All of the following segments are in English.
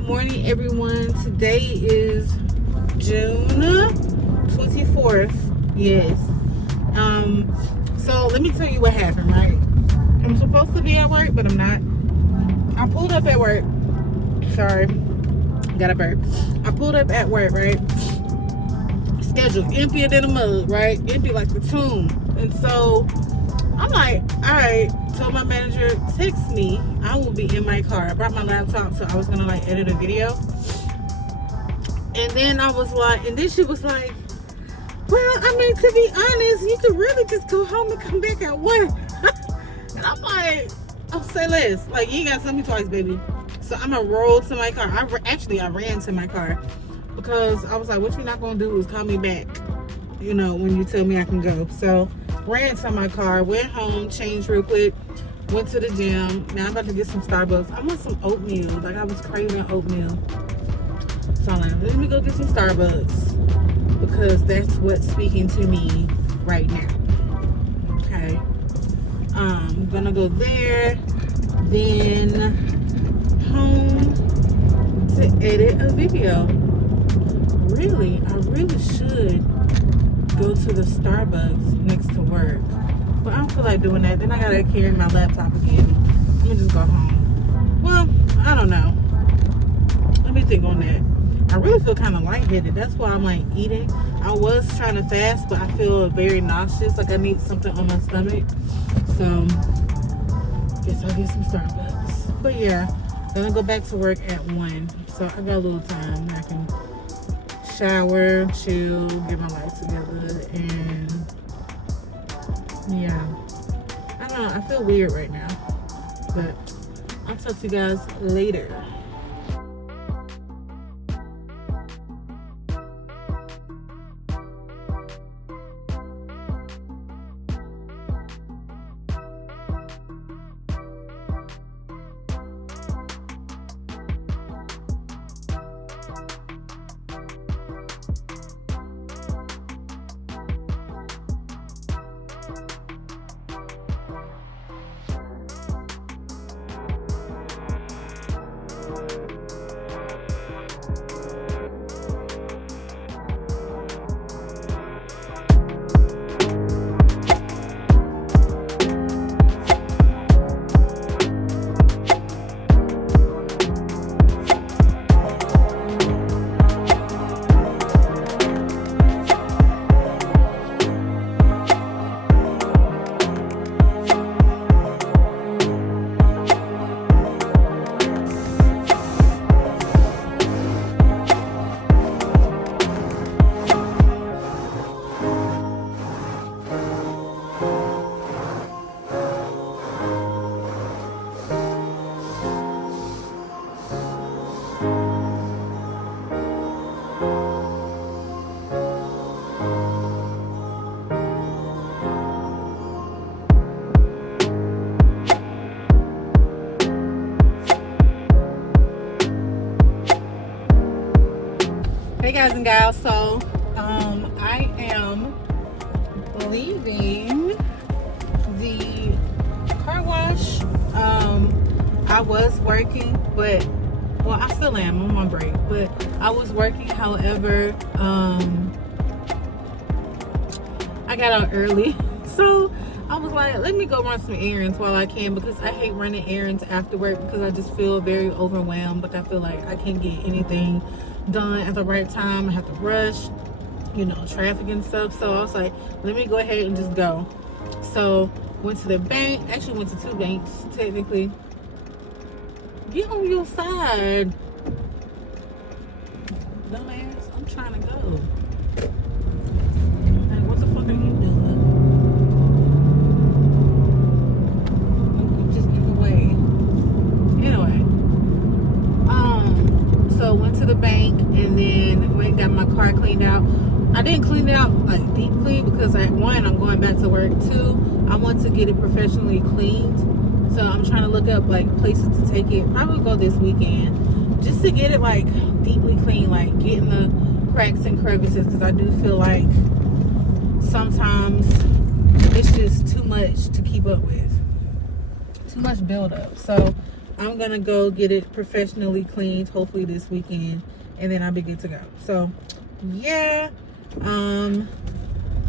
Good morning, everyone. Today is June 24th. Yes. So let me tell you what happened, right? I'm supposed to be at work, but I'm not. I pulled up at work. Sorry. Got a burp. I pulled up at work, right? Schedule emptier than a mug, right? Empty like the tomb. And so I'm like, all right. Told my manager, text me. I will be in my car. I brought my laptop, so I was gonna like edit a video. And then I was like, and then she was like, well, I mean, to be honest, you could really just go home and come back at 1. And I'm like, oh, say less. Like, you ain't gotta tell me twice, baby. So I'm gonna roll to my car. I ran to my car because I was like, what you're not gonna do is call me back, you know, when you tell me I can go. So ran to my car, went home, changed real quick, went to the gym. Now I'm about to get some Starbucks. I want some oatmeal. Like, I was craving oatmeal. So I'm like, let me go get some Starbucks because that's what's speaking to me right now. Okay. I'm gonna go there, then home to edit a video. Really, I really should go to the Starbucks next to work, but I don't feel like doing that. Then I gotta carry my laptop again. Let me just go home. Well, I don't know. Let me think on that. I really feel kind of lightheaded. That's why I'm like eating. I was trying to fast, but I feel very nauseous. Like I need something on my stomach. So guess I'll get some Starbucks. But yeah, gonna go back to work at 1. So I got a little time. I can shower, chill, get my life together, and yeah. I don't know. I feel weird right now. But I'll talk to you guys later. Hey guys and gals, so I am leaving the car wash. I was working, but well, I still am on my break, but I was working. However, I got out early, so I was like, let me go run some errands while I can, because I hate running errands after work because I just feel very overwhelmed. Like I feel like I can't get anything done at the right time. I have to rush, you know, traffic and stuff. So I was like, let me go ahead and just go. So went to the bank. Actually went to 2 banks technically. Get on your side, dumbass. I'm trying to go. Like, what the fuck are you doing? You just give away. Anyway, so went to the bank and then went and got my car cleaned out. I didn't clean it out like deep clean because I'm going back to work. 2, I want to get it professionally cleaned. So I'm trying to look up like places to take it. Probably go this weekend just to get it like deeply clean, like getting the cracks and crevices, because I do feel like sometimes it's just too much to keep up with. Too much buildup. So I'm gonna go get it professionally cleaned, hopefully this weekend, and then I'll be good to go. So yeah,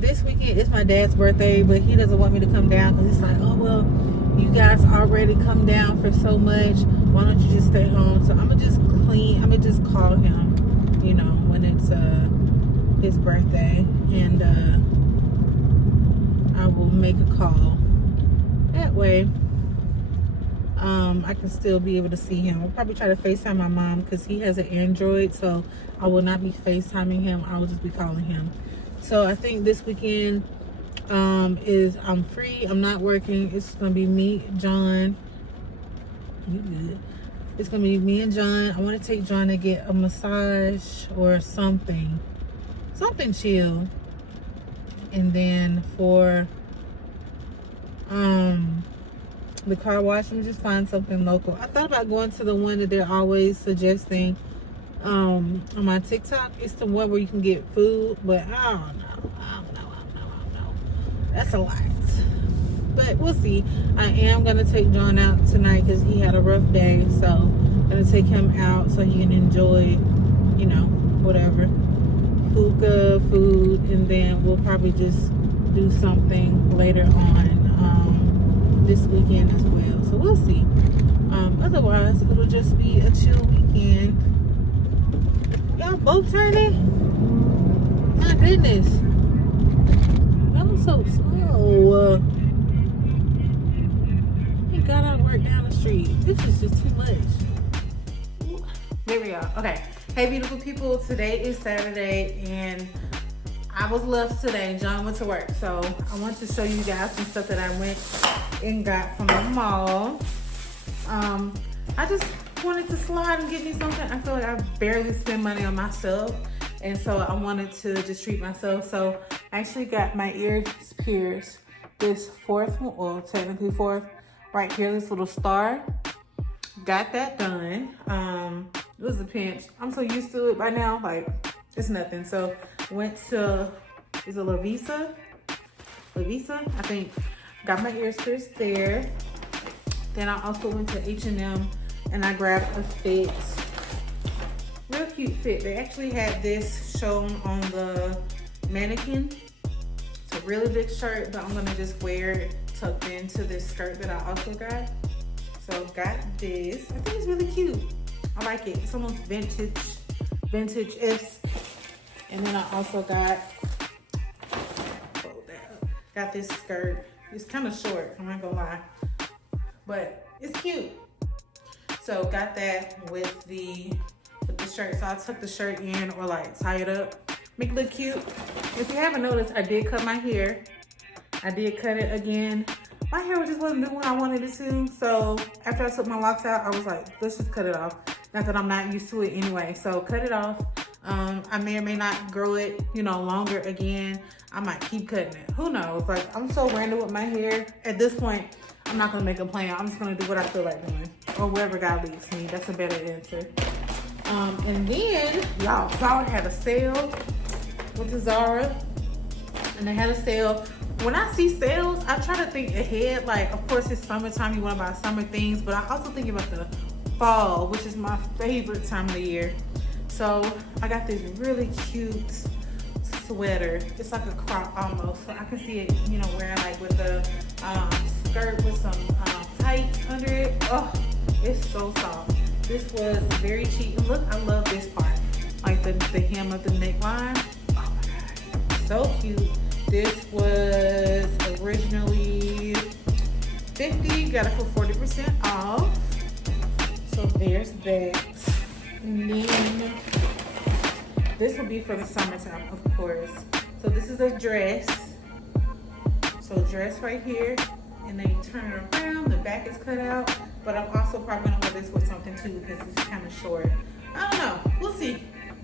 this weekend is my dad's birthday, but he doesn't want me to come down because he's like, oh well, you guys already come down for so much, why don't you just stay home? So I'm gonna just call him, you know, when it's his birthday, and I will make a call. That way I can still be able to see him. I'll probably try to FaceTime my mom because he has an Android, so I will not be FaceTiming him. I will just be calling him. So I think this weekend I'm free. I'm not working. It's gonna be me, John. You good? It's gonna be me and John. I want to take John to get a massage or something chill. And then for the car wash, and just find something local. I thought about going to the one that they're always suggesting on my TikTok. It's the one where you can get food, but I don't know. That's a lot. But we'll see. I am gonna take John out tonight because he had a rough day. So I'm gonna take him out so he can enjoy, you know, whatever. Hookah, food, and then we'll probably just do something later on this weekend as well. So we'll see. Otherwise, it'll just be a chill weekend. Y'all both turning? My goodness. I'm so slow. Thank God I work down the street. This is just too much. There we go. Okay. Hey, beautiful people. Today is Saturday, and I was left today. John went to work. So I want to show you guys some stuff that I went and got from the mall. I just wanted to slide and get me something. I feel like I barely spend money on myself, and so I wanted to just treat myself. So I actually got my ears pierced. This fourth one, well, technically fourth, right here, this little star. Got that done. It was a pinch. I'm so used to it by now, like it's nothing. So went to, is it La Visa, I think. Got my ears pierced there. Then I also went to H&M and I grabbed a fit. Real cute fit. They actually had this shown on the mannequin. It's a really big shirt, but I'm gonna just wear it tucked into this skirt that I also got. So got this. I think it's really cute. I like it. It's almost vintage-esque. And then I also got this skirt. It's kind of short, I'm not gonna lie, but it's cute. So got that with the shirt. So I tuck the shirt in or like tie it up, make it look cute. If you haven't noticed, I did cut my hair. I did cut it again. My hair just wasn't doing what I wanted it to. So after I took my locks out, I was like, let's just cut it off. Not that I'm not used to it anyway. So cut it off. I may or may not grow it, you know, longer again. I might keep cutting it. Who knows? Like, I'm so random with my hair. At this point, I'm not gonna make a plan. I'm just gonna do what I feel like doing, or wherever God leads me. That's a better answer. And then y'all, Zara had a sale with the Zara, and they had a sale. When I see sales, I try to think ahead. Like, of course, it's summertime. You want to buy summer things, but I also think about the fall, which is my favorite time of the year. So I got this really cute sweater. It's like a crop almost, so I can see it, you know, wearing like with the skirt with some tights under it. Oh, it's so soft. This was very cheap. And look, I love this part, like the hem of the neckline. Oh my God, so cute. This was originally $50, got it for 40% off. So there's that. And then this will be for the summertime, of course. So this is a dress. So dress right here, and then you turn it around, the back is cut out. But I'm also probably gonna wear this with something too because it's kind of short. I don't know, we'll see.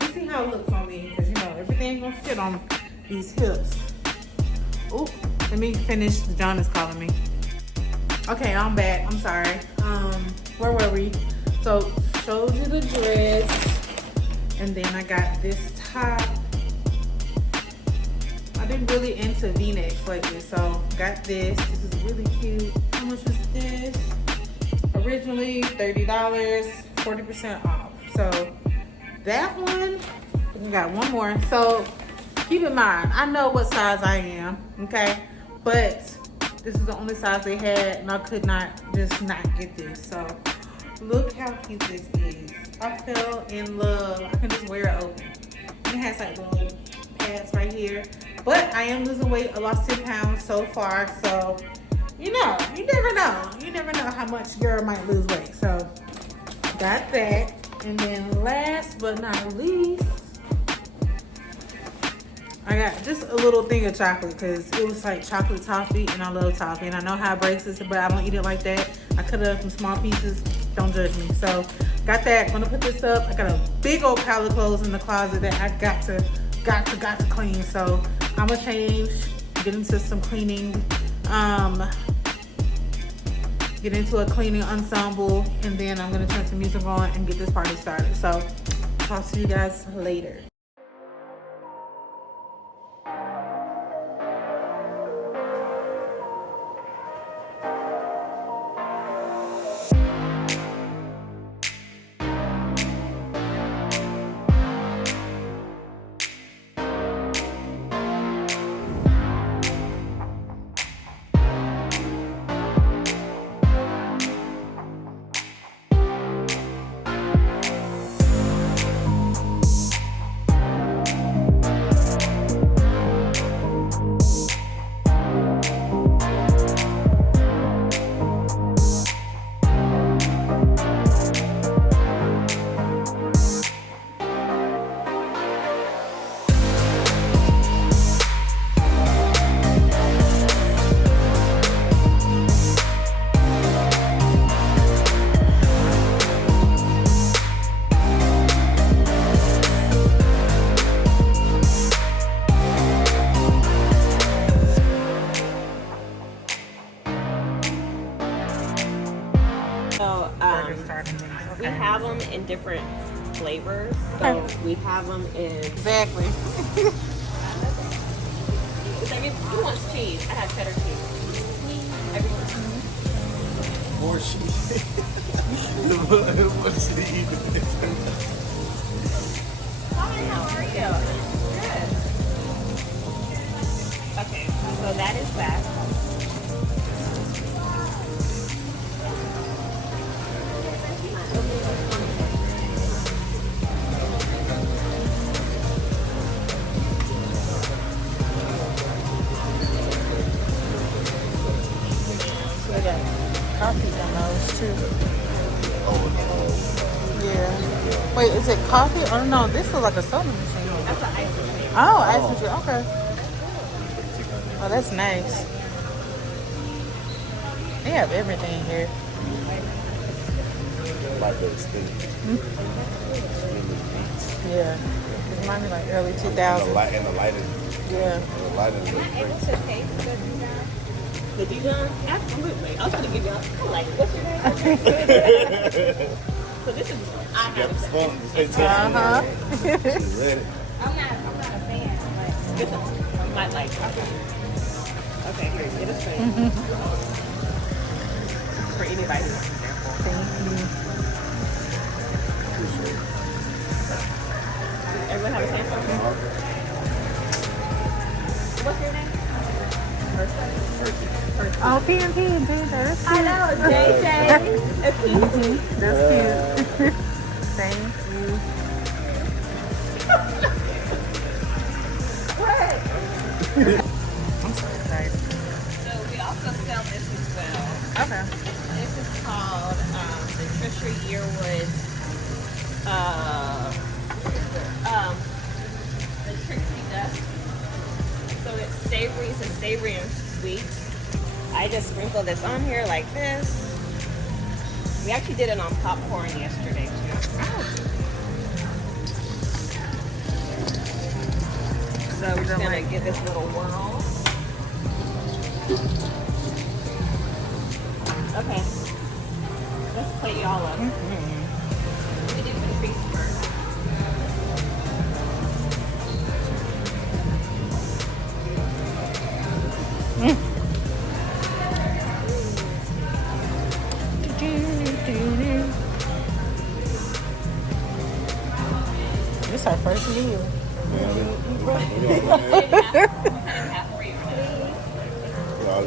We'll see how it looks on me, because you know, everything gonna fit on these hips. Oh, let me finish. John is calling me. Okay, I'm back. I'm sorry. Where were we? So showed you the dress, and then I got this top. I've been really into V-necks lately, so got this. This is really cute. How much was this? originally $30, 40% off. So that one, we got one more. So keep in mind, I know what size I am, okay? But this is the only size they had, and I could not just not get this. So look how cute this is. I fell in love. I can just wear it open. It has like little pads right here. But I am losing weight. I lost 10 pounds so far. So, you know, you never know. You never know how much girl might lose weight. So, got that. And then last but not least, I got just a little thing of chocolate because it was like chocolate toffee, and I love toffee. And I know how it breaks it, but I don't eat it like that. I cut it up in small pieces. Don't judge me. So, got that. Gonna put this up. I got a big old pile of clothes in the closet that I got to clean. So, I'm gonna change, get into some cleaning, get into a cleaning ensemble, and then I'm gonna turn some music on and get this party started. So, talk to you guys later. We have them in different flavors. So we have them in... Exactly. Who wants cheese? I have cheddar cheese. Everyone. More cheese. What should he eat? Hi, how are you? Good. Okay, so that is that. Coffee in those too. Oh, Yeah. Wait, is it coffee? Oh no, this looks like a soda machine. That's an ice cream. Oh, ice machine. Okay. Oh, that's nice. They have everything here. like the extended. Yeah. It reminds me like early 2000s. And the light is. Yeah. The light is. Am I able to taste the Dijon? The Dijon? Absolutely. I was going to give y'all, like, what's your name? So this is, I You have have to spoon. Uh-huh. She's ready. I'm not a fan, but this one, you might like. Okay, here, get a spoon. For anybody who wants an example. Thank you. Everyone have a sample? What's your name? Oh, P&P, that's cute. I know, JJ. It's cute. That's cute. Thank you. What? I'm so excited. So we also sell this as well. Okay. This is called the Trisha Yearwood the Trixie Dust. So it's savory, it's a savory and sweet. I just sprinkle this on here like this. We actually did it on popcorn yesterday too. So we're just gonna give this a little whirl. Okay. Let's plate y'all up. We do Patrice first.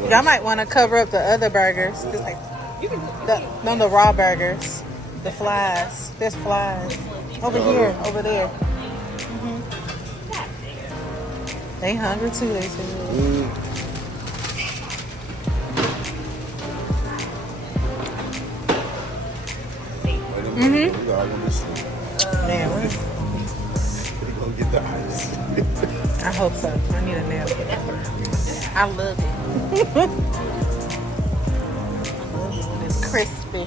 Y'all might want to cover up the other burgers. Just like You can. the raw burgers. The flies. There's flies. Over here. Over there. They hungry too, they said. We all gonna be sleep. Man, We gonna get the ice. I hope so. I need a nap. I love it. It's crispy.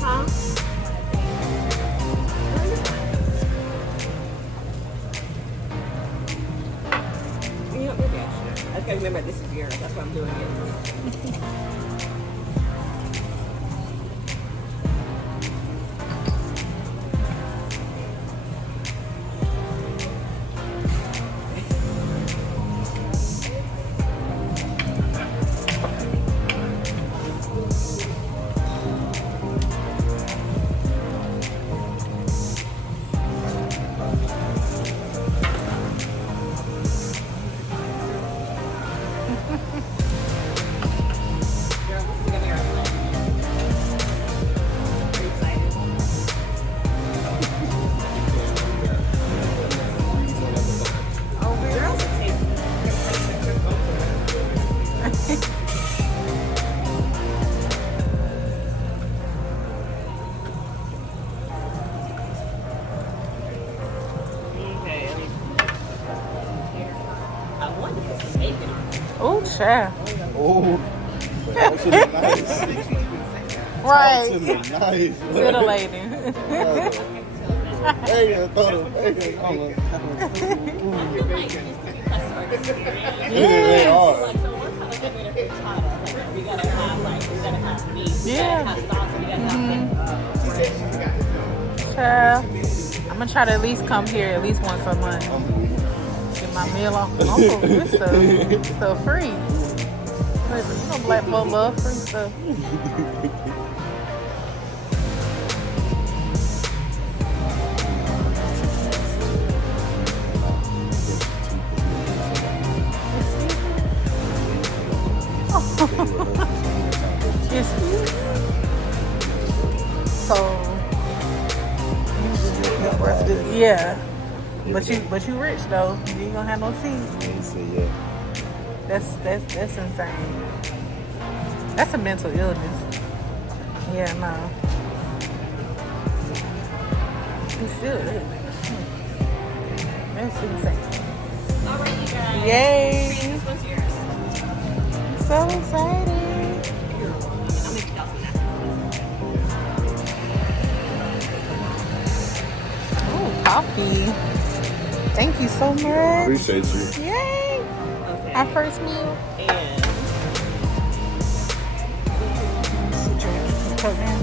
Huh? You know, maybe I should. I can't remember this is yours. That's why I'm doing it. Oh, child. Oh, that should be nice. Right. That should be nice. Titillating. Hey, I thought of hey, they are. Yeah. Child. I'm gonna try to at least come here at least once a month. Get my meal off. Oh, this stuff free. Listen, you know black folk love free stuff. So yeah, but you rich though. You ain't gonna have no teeth. That's insane. That's a mental illness. Yeah, no. It's still is. That's insane. Alright, you guys. Yay! This one's yours. So excited. I'll make you guys Oh, coffee. Thank you so much. Appreciate you. Yay! Okay. Our first meal. And Sit your coat down.